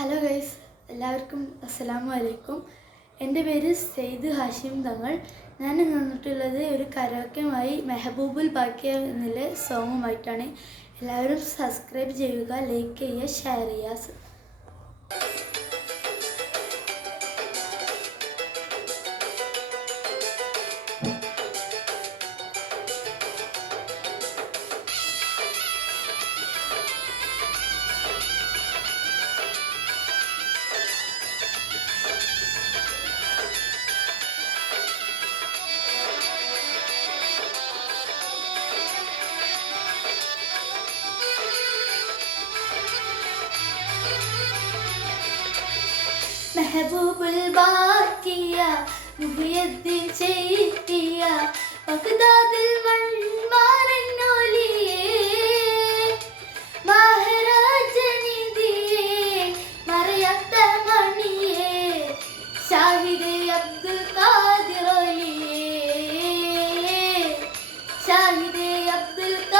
Hello guys എല്ലാവർക്കും അസ്സലാമു അലൈക്കും. എന്റെ പേര് സെയ്ദ് ഹാഷിം തങ്ങൾ. ഞാൻ നിന്നിട്ടുള്ളത് ഒരു കരോക്കമായി മെഹബൂബുൽ ബാക്കിയ എന്നുള്ള സോങ്ങുമായിട്ടാണ് എല്ലാവരും സബ്സ്ക്രൈബ് ചെയ്യുക ലൈക്ക് ചെയ്യുക ഷെയർ ചെയ്യുക. മെഹബൂബുൽ ബാക്കിയ മുഹിയദ്ദീൻ ചെയ്തിയ ബഗ്ദാദിൽ അബ്ദുൽ ഖാദിർ ഷാഹിദ് അബ്ദുൽ ഖാദിർ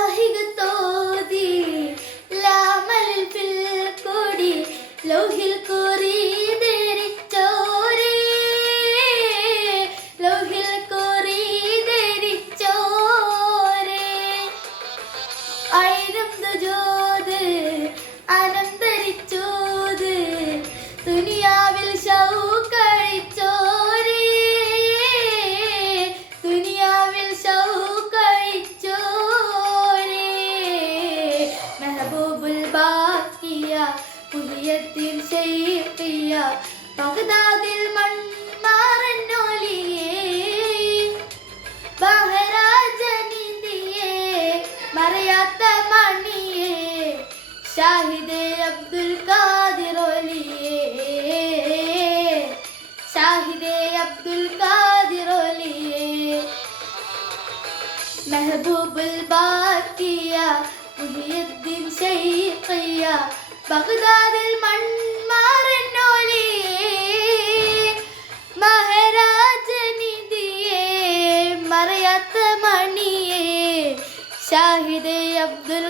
ലാഹിക തോതി ലാമലിൽ ഫിൽ കൊടി ലോഹിൽ ദുജോത് അനന്തരിച്ചോത് ദുനിയാവിൽ ശൗക്കഴിച്ചോരേ പുലിയത്തിൻ ചെയ്യ ബഗ്ദാദിൽ മൺമാറന്നോലിയേ. മഹാരാജനിധിയേ മറയാത്ത മണിയേ. ഷാഹിദേ അബ്ദുൽ ഖാദിർ ഒലിയേ. ഷാഹിദേ അബ്ദുൽ ഖാദിർ ഒലിയേ. മെഹബൂബുൽ ബാക്കിയ മുഹിയുദ്ദീൻ ശൈഖിയ ബഗ്ദാദിൽ അബ്ദുൽ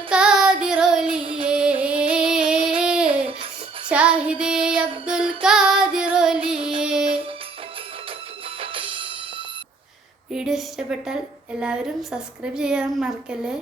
അബ്ദുൽ വീഡിയോ ഇഷ്ടപ്പെട്ടാൽ എല്ലാവരും സബ്സ്ക്രൈബ് ചെയ്യാൻ മറക്കല്ലേ?